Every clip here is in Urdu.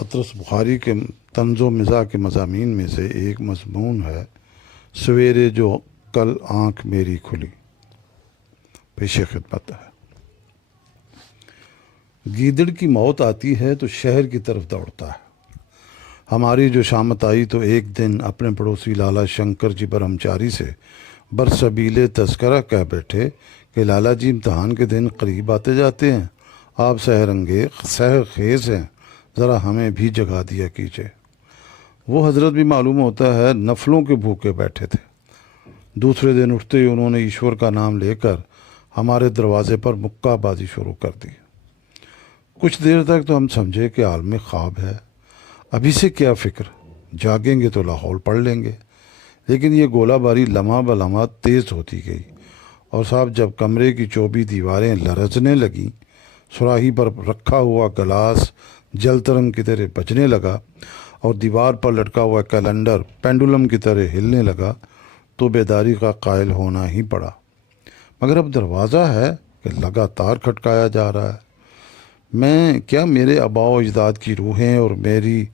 پطرس بخاری کے طنز و مزاح کے مضامین میں سے ایک مضمون ہے سویرے جو کل آنکھ میری کھلی. پیش خدمت ہے. گیدڑ کی موت آتی ہے تو شہر کی طرف دوڑتا ہے. ہماری جو شامت آئی تو ایک دن اپنے پڑوسی لالا شنکر جی برہمچاری سے برسبیل تذکرہ کہہ بیٹھے کہ لالا جی امتحان کے دن قریب آتے جاتے ہیں، آپ سحر خیز ہیں، ذرا ہمیں بھی جگا دیا کیجیے. وہ حضرت بھی معلوم ہوتا ہے نفلوں کے بھوکے بیٹھے تھے. دوسرے دن اٹھتے ہی انہوں نے ایشور کا نام لے کر ہمارے دروازے پر مکہ بازی شروع کر دی. کچھ دیر تک تو ہم سمجھے کہ عالم خواب ہے، ابھی سے کیا فکر، جاگیں گے تو لاہور پڑھ لیں گے. لیکن یہ گولہ باری لمحہ بلمحہ تیز ہوتی گئی، اور صاحب جب کمرے کی چوبی دیواریں لرزنے لگیں، سراہی پر رکھا ہوا گلاس جلترنگ کی طرح بجنے لگا اور دیوار پر لٹکا ہوا کیلنڈر پینڈولم کی طرح ہلنے لگا، تو بیداری کا قائل ہونا ہی پڑا. مگر اب دروازہ ہے کہ لگاتار کھٹکایا جا رہا ہے. میں کیا، میرے آباء و اجداد کی روحیں اور میری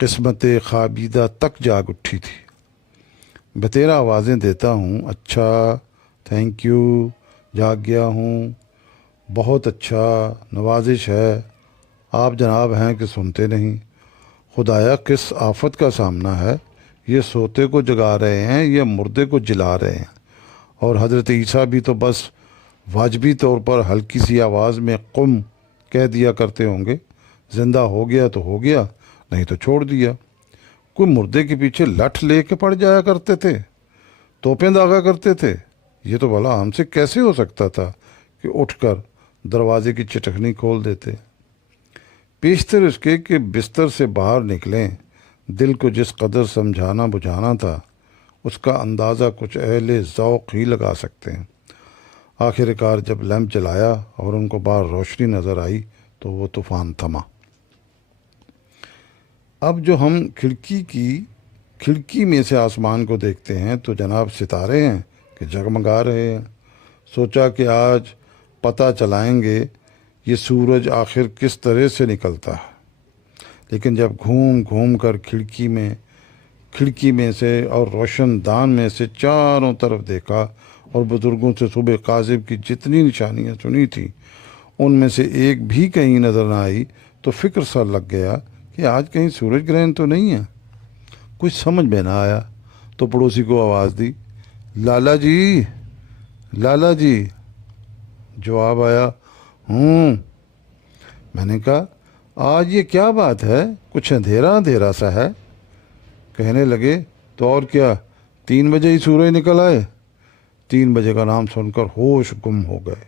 قسمت خوابیدہ تک جاگ اٹھی تھی. بتیرا آوازیں دیتا ہوں، اچھا، تھینک یو، جاگ گیا ہوں، بہت اچھا، نوازش ہے. آپ جناب ہیں کہ سنتے نہیں. خدایا کس آفت کا سامنا ہے، یہ سوتے کو جگا رہے ہیں یا مردے کو جلا رہے ہیں. اور حضرت عیسیٰ بھی تو بس واجبی طور پر ہلکی سی آواز میں قم کہہ دیا کرتے ہوں گے. زندہ ہو گیا تو ہو گیا، نہیں تو چھوڑ دیا. کوئی مردے کے پیچھے لٹھ لے کے پڑ جایا کرتے تھے، توپیں داغا کرتے تھے. یہ تو بھلا ہم سے کیسے ہو سکتا تھا کہ اٹھ کر دروازے کی چٹکنی کھول دیتے. پیشتر اس کے کہ بستر سے باہر نکلیں. دل کو جس قدر سمجھانا بجھانا تھا اس کا اندازہ کچھ اہل ذوق ہی لگا سکتے ہیں. آخر کار جب لیمپ جلایا اور ان کو باہر روشنی نظر آئی تو وہ طوفان تھما. اب جو ہم کھڑکی میں سے آسمان کو دیکھتے ہیں تو جناب ستارے ہیں کہ جگمگا رہے ہیں. سوچا کہ آج پتہ چلائیں گے یہ سورج آخر کس طرح سے نکلتا ہے. لیکن جب گھوم گھوم کر کھڑکی میں سے اور روشن دان میں سے چاروں طرف دیکھا اور بزرگوں سے صبح کاذب کی جتنی نشانیاں سنی تھیں ان میں سے ایک بھی کہیں نظر نہ آئی تو فکر سا لگ گیا کہ آج کہیں سورج گرہن تو نہیں ہے. کچھ سمجھ میں نہ آیا تو پڑوسی کو آواز دی، لالا جی، لالا جی. جواب آیا، ہوں. میں نے کہا، آج یہ کیا بات ہے، کچھ اندھیرا اندھیرا سا ہے. کہنے لگے، تو اور کیا، 3 بجے ہی سورج نکل آئے. 3 بجے کا نام سن کر ہوش گم ہو گئے.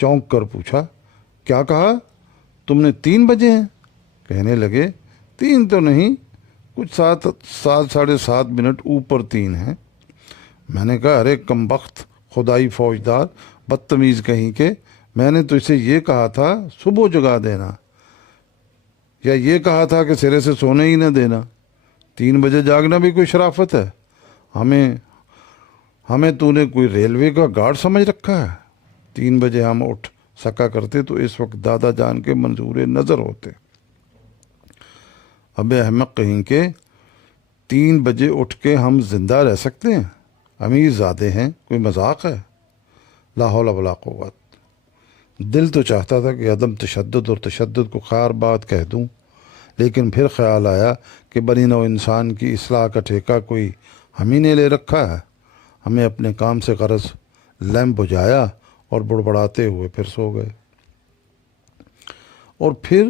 چونک کر پوچھا، کیا کہا تم نے، 3 بجے ہیں؟ کہنے لگے، 3 تو نہیں، کچھ 7 ساڑھے 7 منٹ اوپر 3 ہیں. میں نے کہا، ارے کمبخت، خدائی فوجدار، بدتمیز کہیں کے، میں نے تو اسے یہ کہا تھا صبح جگا دینا، یا یہ کہا تھا کہ سرے سے سونے ہی نہ دینا. 3 بجے جاگنا بھی کوئی شرافت ہے؟ ہمیں تو نے کوئی ریلوے کا گارڈ سمجھ رکھا ہے. 3 بجے ہم اٹھ سکا کرتے تو اس وقت دادا جان کے منظور نظر ہوتے. اب احمق کہیں کے، 3 بجے اٹھ کے ہم زندہ رہ سکتے ہیں؟ امیر زادے ہیں، کوئی مذاق ہے؟ لا حول ولا قوت. دل تو چاہتا تھا کہ عدم تشدد اور تشدد کو خیر بات کہہ دوں، لیکن پھر خیال آیا کہ بنی نوع انسان کی اصلاح کا ٹھیکہ کوئی ہم ہی نے لے رکھا ہے. ہمیں اپنے کام سے غرض لیمپ بجھایا اور بڑبڑاتے ہوئے پھر سو گئے. اور پھر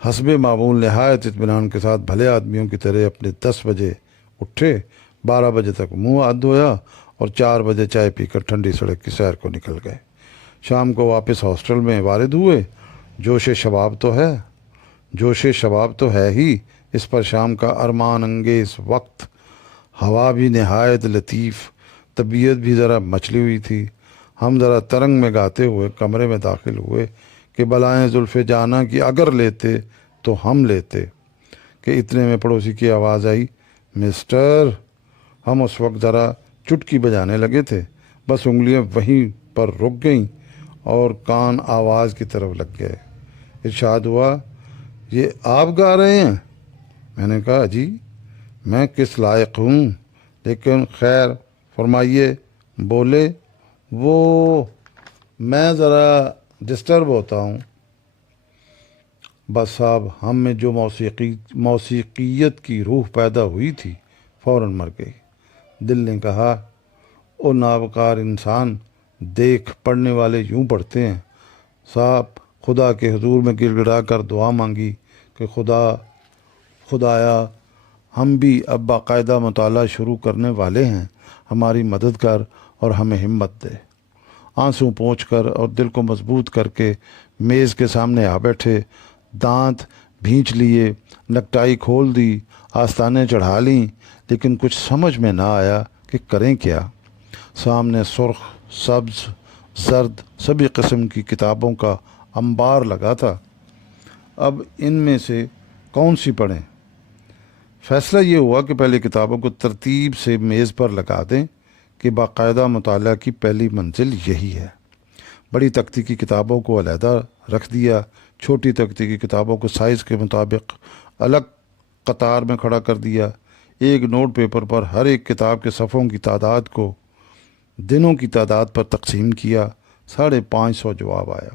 حسب معمول نہایت اطمینان کے ساتھ بھلے آدمیوں کی طرح اپنے 10 بجے اٹھے، 12 بجے تک منہ ہاتھ دھویا اور 4 بجے چائے پی کر ٹھنڈی سڑک کی سیر کو نکل گئے. شام کو واپس ہاسٹل میں وارد ہوئے. جوش شباب تو ہے ہی، اس پر شام کا ارمان انگیز وقت. ہوا بھی نہایت لطیف، طبیعت بھی ذرا مچلی ہوئی تھی. ہم ذرا ترنگ میں گاتے ہوئے کمرے میں داخل ہوئے کہ بلائیں زلف جانا کی اگر لیتے تو ہم لیتے. کہ اتنے میں پڑوسی کی آواز آئی، مسٹر. ہم اس وقت ذرا چٹکی بجانے لگے تھے، بس انگلیاں وہیں پر رک گئیں اور کان آواز کی طرف لگ گئے. ارشاد ہوا، یہ آپ گا رہے ہیں؟ میں نے کہا جی، میں کس لائق ہوں، لیکن خیر فرمائیے۔ بولے وہ میں ذرا ڈسٹرب ہوتا ہوں۔ بس صاحب ہم میں جو موسیقیت کی روح پیدا ہوئی تھی فوراً مر گئی۔ دل نے کہا، او ناوکار انسان، دیکھ پڑھنے والے یوں پڑھتے ہیں۔ صاحب خدا کے حضور میں گر گڑا کر دعا مانگی کہ خدایا ہم بھی اب باقاعدہ مطالعہ شروع کرنے والے ہیں، ہماری مدد کر اور ہمیں ہمت دے۔ آنسو پونچھ کر اور دل کو مضبوط کر کے میز کے سامنے آ بیٹھے، دانت بھینچ لیے، نکٹائی کھول دی، آستانے چڑھا لیں، لیکن کچھ سمجھ میں نہ آیا کہ کریں کیا۔ سامنے سرخ، سبز، زرد سبھی قسم کی کتابوں کا انبار لگا تھا۔ اب ان میں سے کون سی پڑھیں؟ فیصلہ یہ ہوا کہ پہلے کتابوں کو ترتیب سے میز پر لگا دیں کہ باقاعدہ مطالعہ کی پہلی منزل یہی ہے۔ بڑی تختی کی کتابوں کو علیحدہ رکھ دیا، چھوٹی تختی کی کتابوں کو سائز کے مطابق الگ قطار میں کھڑا کر دیا۔ ایک نوٹ پیپر پر ہر ایک کتاب کے صفحوں کی تعداد کو دنوں کی تعداد پر تقسیم کیا۔ 550 جواب آیا،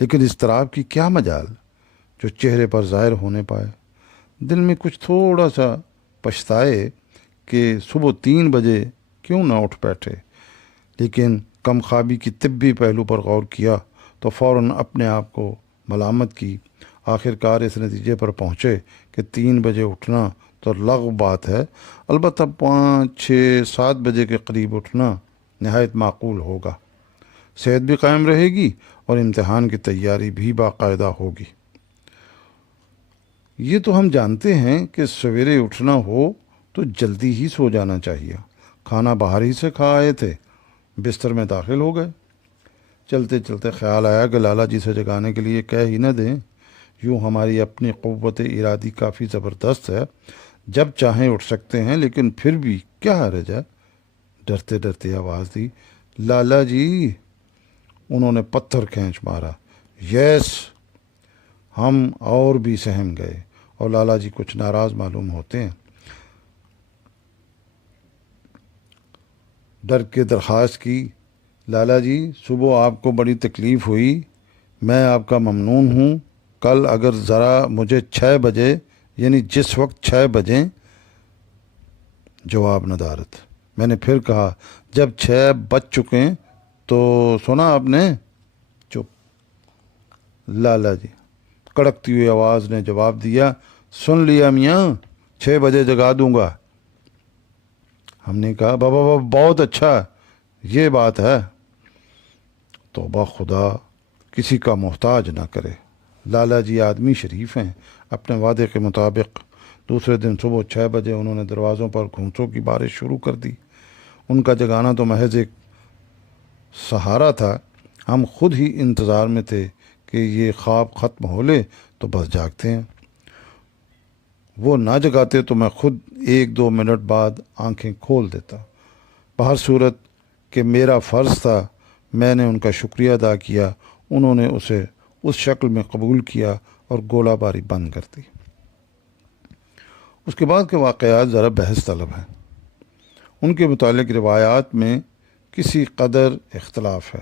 لیکن اضطراب کی کیا مجال جو چہرے پر ظاہر ہونے پائے۔ دل میں کچھ تھوڑا سا پچھتائے کہ صبح 3 بجے کیوں نہ اٹھ بیٹھے، لیکن کم خوابی کی طبی پہلو پر غور کیا تو فوراً اپنے آپ کو ملامت کی۔ آخر کار اس نتیجے پر پہنچے کہ 3 بجے اٹھنا تو لغو بات ہے، البتہ 5، 6، 7 بجے کے قریب اٹھنا نہایت معقول ہوگا۔ صحت بھی قائم رہے گی اور امتحان کی تیاری بھی باقاعدہ ہوگی۔ یہ تو ہم جانتے ہیں کہ سویرے اٹھنا ہو تو جلدی ہی سو جانا چاہیے۔ کھانا باہر ہی سے کھا آئے تھے، بستر میں داخل ہو گئے۔ چلتے چلتے خیال آیا کہ لالا جی سے جگانے کے لیے کہہ ہی نہ دیں۔ یوں ہماری اپنی قوت ارادی کافی زبردست ہے، جب چاہیں اٹھ سکتے ہیں، لیکن پھر بھی کیا حرج ہے۔ ڈرتے ڈرتے آواز دی، لالا جی۔ انہوں نے پتھر کھینچ مارا۔ یس۔ ہم اور بھی سہم گئے اور لالا جی کچھ ناراض معلوم ہوتے ہیں۔ ڈر کے درخواست کی، لالا جی صبح آپ کو بڑی تکلیف ہوئی، میں آپ کا ممنون ہوں۔ کل اگر ذرا مجھے 6 بجے، یعنی جس وقت 6 بجیں۔ جواب ندارت۔ میں نے پھر کہا، جب 6 بج چکیں تو سنا آپ نے؟ چپ۔ لالا جی کڑکتی ہوئی آواز نے جواب دیا، سن لیا میاں، 6 بجے جگا دوں گا۔ ہم نے کہا، بابا بہت اچھا، یہ بات ہے۔ توبہ خدا کسی کا محتاج نہ کرے۔ لالا جی آدمی شریف ہیں۔ اپنے وعدے کے مطابق دوسرے دن صبح 6 بجے انہوں نے دروازوں پر گھونسوں کی بارش شروع کر دی۔ ان کا جگانا تو محض ایک سہارا تھا۔ ہم خود ہی انتظار میں تھے کہ یہ خواب ختم ہو لے تو بس جاگتے ہیں۔ وہ نہ جگاتے تو میں خود 1-2 منٹ بعد آنکھیں کھول دیتا۔ بہر صورت کہ میرا فرض تھا، میں نے ان کا شکریہ ادا کیا۔ انہوں نے اسے اس شکل میں قبول کیا اور گولہ باری بند کر دی۔ اس کے بعد کے واقعات ذرا بحث طلب ہیں۔ ان کے متعلق روایات میں کسی قدر اختلاف ہے۔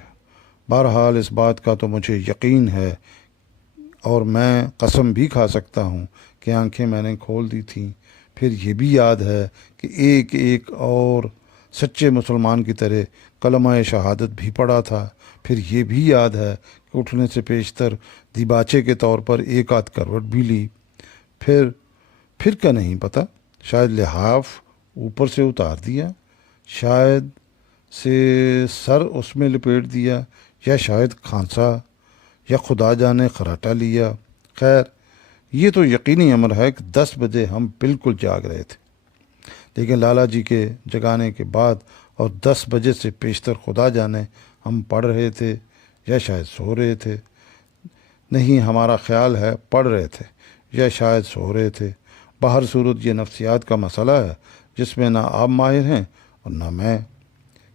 بہرحال اس بات کا تو مجھے یقین ہے اور میں قسم بھی کھا سکتا ہوں کہ آنکھیں میں نے کھول دی تھیں۔ پھر یہ بھی یاد ہے کہ ایک ایک اور سچے مسلمان کی طرح کلمہ شہادت بھی پڑھا تھا۔ پھر یہ بھی یاد ہے کہ اٹھنے سے پیشتر دیباچے کے طور پر 1 آدھ کروٹ بھی لی۔ پھر کا نہیں پتہ، شاید لحاف اوپر سے اتار دیا، شاید سے سر اس میں لپیٹ دیا، یا شاید کھانسا، یا خدا جانے خراٹا لیا۔ خیر یہ تو یقینی امر ہے کہ 10 بجے ہم بالکل جاگ رہے تھے، لیکن لالا جی کے جگانے کے بعد اور 10 بجے سے پیشتر خدا جانے ہم پڑھ رہے تھے یا شاید سو رہے تھے۔ نہیں، ہمارا خیال ہے پڑھ رہے تھے یا شاید سو رہے تھے۔ بہر صورت یہ نفسیات کا مسئلہ ہے جس میں نہ آپ ماہر ہیں اور نہ میں۔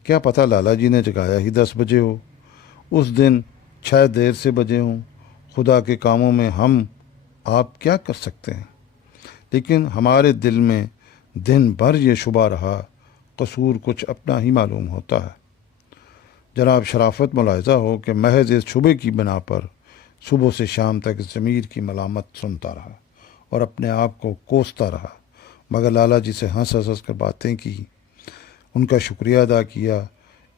کیا پتہ لالا جی نے جگایا ہی 10 بجے ہو، اس دن 6 دیر سے بجے ہوں۔ خدا کے کاموں میں ہم آپ کیا کر سکتے ہیں؟ لیکن ہمارے دل میں دن بھر یہ شبہ رہا، قصور کچھ اپنا ہی معلوم ہوتا ہے۔ جناب شرافت ملاحظہ ہو کہ محض اس شبے کی بنا پر صبح سے شام تک ضمیر کی ملامت سنتا رہا اور اپنے آپ کو کوستا رہا، مگر لالا جی سے ہنس ہنس کر باتیں کی، ان کا شکریہ ادا کیا،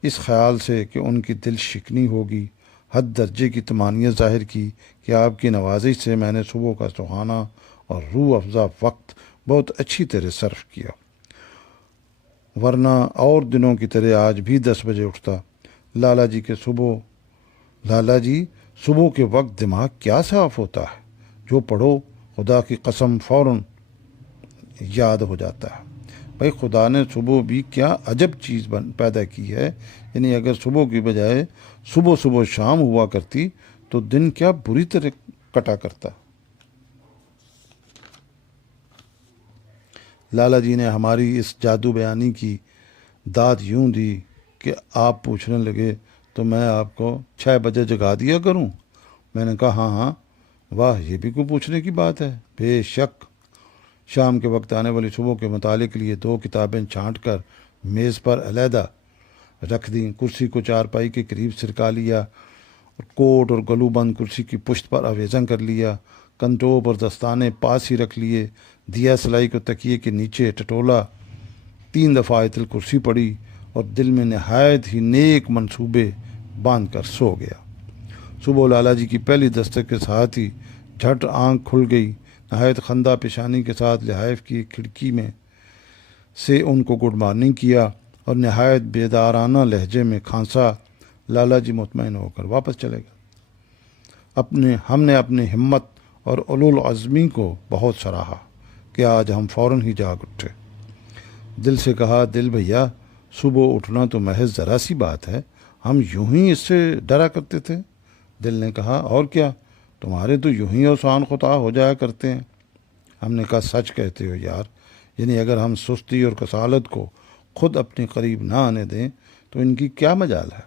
اس خیال سے کہ ان کی دل شکنی ہوگی، حد درجے کی طمانینت ظاہر کی کہ آپ کی نوازش سے میں نے صبح کا سہانا اور روح افزا وقت بہت اچھی طرح صرف کیا، ورنہ اور دنوں کی طرح آج بھی 10 بجے اٹھتا۔ لالا جی صبح کے وقت دماغ کیا صاف ہوتا ہے، جو پڑھو خدا کی قسم فوراً یاد ہو جاتا ہے۔ بھائی خدا نے صبح بھی کیا عجب چیز پیدا کی ہے، یعنی اگر صبح کی بجائے صبح شام ہوا کرتی تو دن کیا بری طرح کٹا کرتا۔ لالا جی نے ہماری اس جادو بیانی کی داد یوں دی کہ آپ پوچھنے لگے تو میں آپ کو 6 بجے جگا دیا کروں؟ میں نے کہا ہاں، واہ یہ بھی کوئی پوچھنے کی بات ہے، بے شک۔ شام کے وقت آنے والی صبح کے مطالعے کے لیے 2 کتابیں چھانٹ کر میز پر علیحدہ رکھ دیں، کرسی کو چارپائی کے قریب سرکا لیا، کوٹ اور گلو بند کرسی کی پشت پر آویزن کر لیا، کنٹوپ اور دستانے پاس ہی رکھ لیے، دیا سلائی کو تکیے کے نیچے ٹٹولا، 3 دفعہ آیت الکرسی پڑھی اور دل میں نہایت ہی نیک منصوبے باندھ کر سو گیا۔ صبح لالا جی کی پہلی دستک کے ساتھ ہی جھٹ آنکھ کھل گئی، نہایت خندہ پیشانی کے ساتھ لحاف کی کھڑکی میں سے ان کو گڈ مارننگ کیا اور نہایت بیدارانہ لہجے میں کھانسا۔ لالا جی مطمئن ہو کر واپس چلے گئے۔ ہم نے اپنی ہمت اور علوالعزمی کو بہت سراہا کہ آج ہم فوراً ہی جاگ اٹھے۔ دل سے کہا، دل بھیا صبح اٹھنا تو محض ذرا سی بات ہے، ہم یوں ہی اس سے ڈرا کرتے تھے۔ دل نے کہا اور کیا، تمہارے تو یوں ہی اوسان خطا ہو جایا کرتے ہیں۔ ہم نے کہا سچ کہتے ہو یار، یعنی اگر ہم سستی اور کسالت کو خود اپنے قریب نہ آنے دیں تو ان کی کیا مجال ہے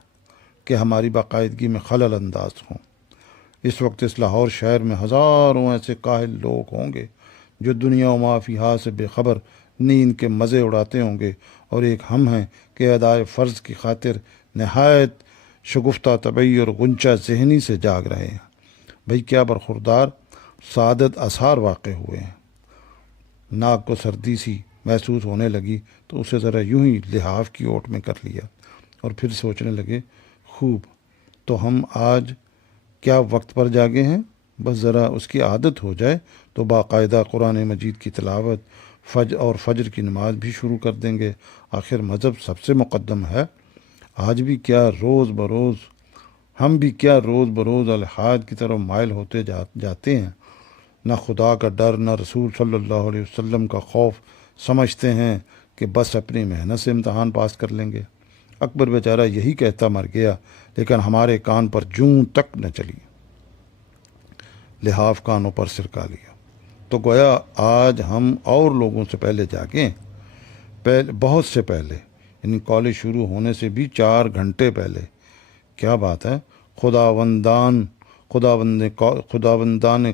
کہ ہماری باقاعدگی میں خلل انداز ہوں۔ اس وقت اس لاہور شہر میں ہزاروں ایسے کاہل لوگ ہوں گے جو دنیا و ما فیہا سے بے خبر نیند کے مزے اڑاتے ہوں گے، اور ایک ہم ہیں کہ ادائے فرض کی خاطر نہایت شگفتہ طبعی اور غنچہ ذہنی سے جاگ رہے ہیں۔ بھئی کیا برخوردار سعادت آثار واقع ہوئے ہیں۔ ناک کو سردی سی محسوس ہونے لگی تو اسے ذرا یوں ہی لحاف کی اوٹ میں کر لیا اور پھر سوچنے لگے، خوب، تو ہم آج کیا وقت پر جاگے ہیں، بس ذرا اس کی عادت ہو جائے تو باقاعدہ قرآن مجید کی تلاوت اور فجر کی نماز بھی شروع کر دیں گے۔ آخر مذہب سب سے مقدم ہے۔ آج بھی کیا ہم بھی کیا روز بروز الحاد کی طرف مائل ہوتے جاتے ہیں، نہ خدا کا ڈر نہ رسول صلی اللہ علیہ وسلم کا خوف، سمجھتے ہیں کہ بس اپنی محنت سے امتحان پاس کر لیں گے۔ اکبر بیچارہ یہی کہتا مر گیا، لیکن ہمارے کان پر جوں تک نہ چلی۔ لحاف کانوں پر سرکا لیا تو گویا آج ہم اور لوگوں سے پہلے جاگیں، بہت سے پہلے، یعنی کالج شروع ہونے سے بھی 4 گھنٹے پہلے۔ کیا بات ہے، خداوندان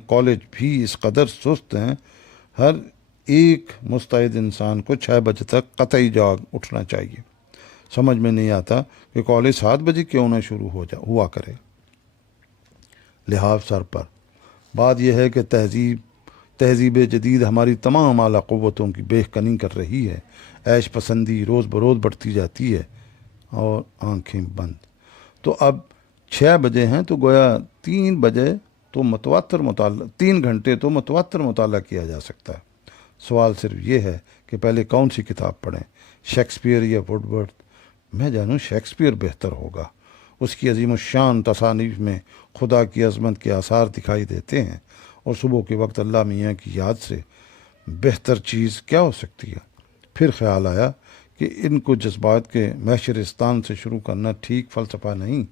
کالج بھی اس قدر سست ہیں، ہر ایک مستعد انسان کو 6 بجے تک قطعی جاگ اٹھنا چاہیے۔ سمجھ میں نہیں آتا کہ کالج 7 بجے کیوں نہ شروع ہوا کرے۔ لحاف سر پر۔ بات یہ ہے کہ تہذیب جدید ہماری تمام اعلیٰ قوتوں کی بہکنی کر رہی ہے، عیش پسندی روز بروز بڑھتی جاتی ہے اور آنکھیں بند۔ تو اب 6 بجے ہیں تو گویا 3 بجے تو 3 گھنٹے تو متواتر مطالعہ کیا جا سکتا ہے۔ سوال صرف یہ ہے کہ پہلے کون سی کتاب پڑھیں، شیکسپیئر یا ووڈ ورتھ؟ میں جانوں شیکسپیئر بہتر ہوگا، اس کی عظیم الشان تصانیف میں خدا کی عظمت کے آثار دکھائی دیتے ہیں، اور صبح کے وقت اللہ میاں کی یاد سے بہتر چیز کیا ہو سکتی ہے۔ پھر خیال آیا کہ ان کو جذبات کے محشرستان سے شروع کرنا ٹھیک فلسفہ نہیں۔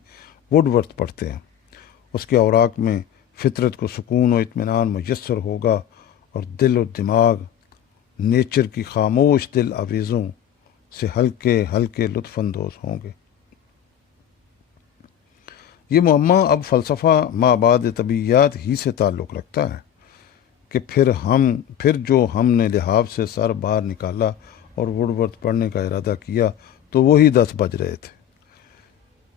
ووڈ ورتھ پڑھتے ہیں، اس کے اوراق میں فطرت کو سکون و اطمینان میسر ہوگا، اور دل و دماغ نیچر کی خاموش دل آویزوں سے ہلکے ہلکے لطف اندوز ہوں گے۔ یہ معمہ اب فلسفہ ما بعد طبیعیات ہی سے تعلق رکھتا ہے۔ کہ پھر جو ہم نے لحاف سے سر باہر نکالا اور وڈورتھ پڑھنے کا ارادہ کیا تو وہی 10 بج رہے تھے۔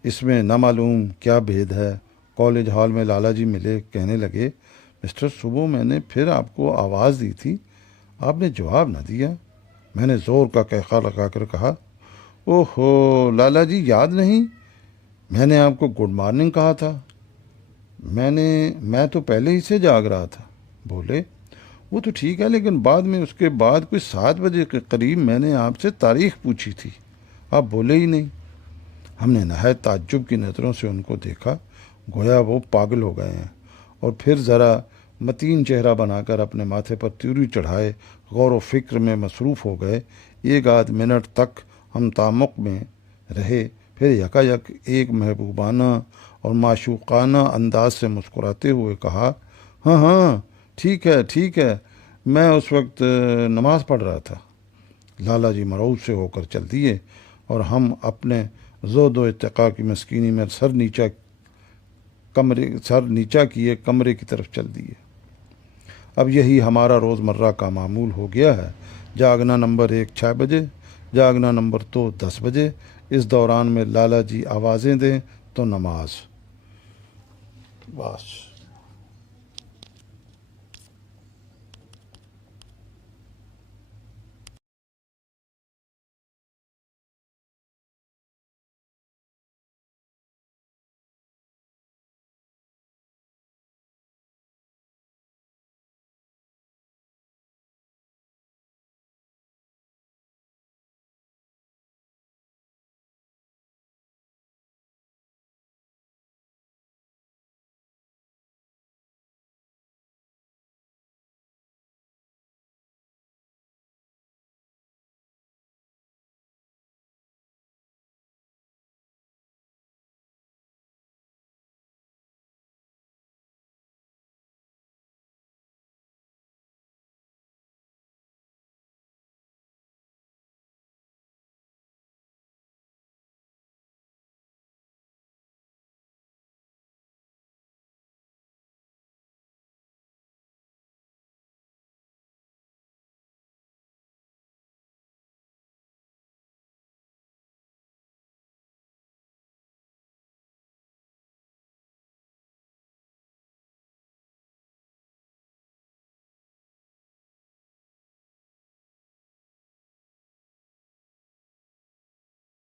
اس میں نہ معلوم کیا بھید ہے۔ کالج ہال میں لالا جی ملے، کہنے لگے مسٹر صبح میں نے پھر آپ کو آواز دی تھی، آپ نے جواب نہ دیا۔ میں نے زور کا قہقہ لگا کر کہا، اوہو لالا جی یاد نہیں، میں نے آپ کو گڈ مارننگ کہا تھا۔ میں تو پہلے ہی سے جاگ رہا تھا۔ بولے وہ تو ٹھیک ہے، لیکن بعد میں اس کے بعد کوئی 7 بجے کے قریب میں نے آپ سے تاریخ پوچھی تھی، آپ بولے ہی نہیں۔ ہم نے نہایت تعجب کی نظروں سے ان کو دیکھا، گویا وہ پاگل ہو گئے ہیں، اور پھر ذرا متین چہرہ بنا کر اپنے ماتھے پر تیوری چڑھائے غور و فکر میں مصروف ہو گئے۔ 1 آدھ منٹ تک ہم تعمق میں رہے، پھر یکایک ایک محبوبانہ اور معشوقانہ انداز سے مسکراتے ہوئے کہا، ہاں ہاں ٹھیک ہے، میں اس وقت نماز پڑھ رہا تھا۔ لالا جی مرعوب سے ہو کر چل دیے، اور ہم اپنے زود و اتقاء کی مسکینی میں سر نیچا کیے کمرے کی طرف چل دیے۔ اب یہی ہمارا روزمرہ کا معمول ہو گیا ہے، جاگنا نمبر 1 6 بجے، جاگنا نمبر 2 10 بجے۔ اس دوران میں لالا جی آوازیں دیں تو نماز، بس۔